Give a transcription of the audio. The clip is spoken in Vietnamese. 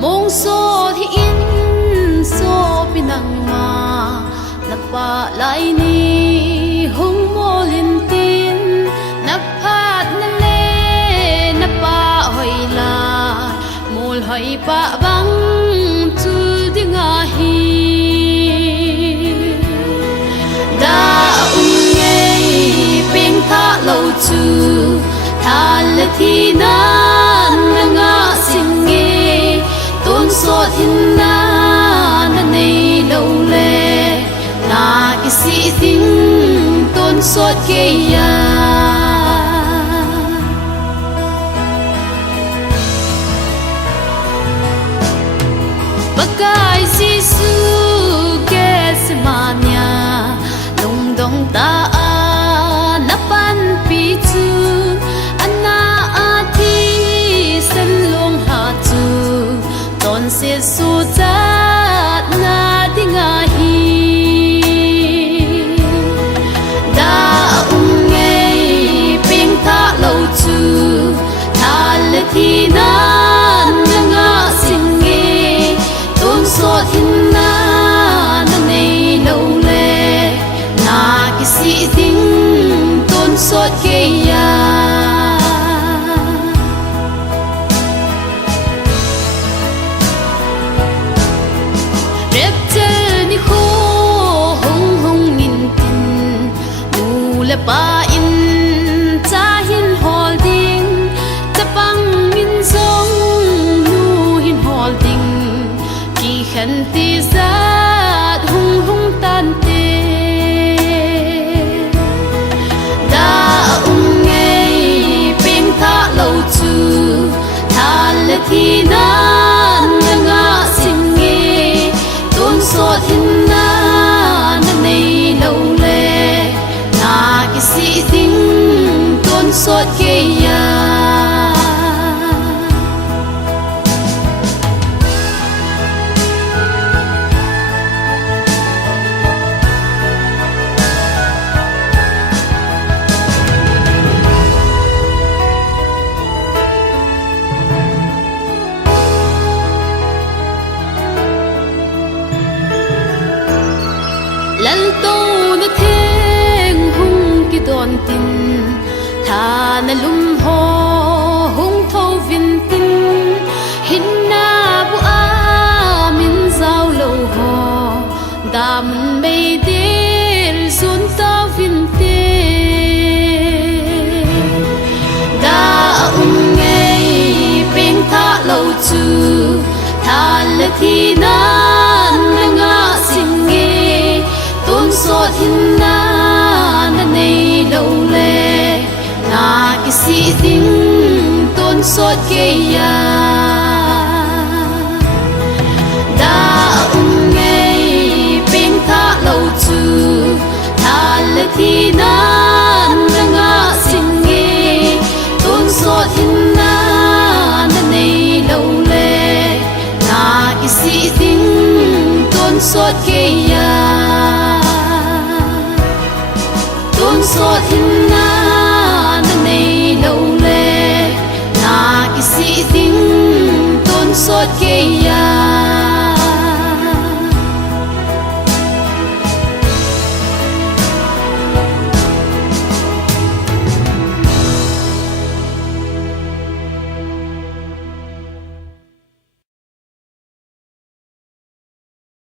mong so thì in so pinang ma na pa lai ni hong mo lin tin na phat na le na pa hoi la mol hoi pa bang chu dinga hi da ngei ping tha lo chu tha le thi na nga sing tôn sốt hin na nei lâu le na cái sĩ tính tôn sốt kia ya bagai Giêsu ke semanya long dong ta na pan pi chu anna a thi san long ha chu tôn sẽ su chat na dinga hi da ngei ping tha lo chu tha le thi na nga sing nge tôn so hin na nei lo le na ki si ding tôn so ke ya pa in cha hin holding cha pang min song nu hin holding ki khan ti zat hung hung tan te da ngei ping tha lo chu tha le thi na nga sing nge tôn so hin na nei lo le cái sĩ tính tôn sốt kia ya lal tô na thế don tin tha na lum ho hung thâu vin tin hin na bu a min zau lo ho dam mei del sun ta vin te da ngei ping tha lo chu tha le thi na nga sing nge tôn so hin na nei lo le na cái sĩ tính tôn sốt kia ya da ngei ping tha lo chu tha le thi na nga sing nge tôn sốt hin na nei lo le na cái sĩ tính tôn sốt kia ya tôn sốt hin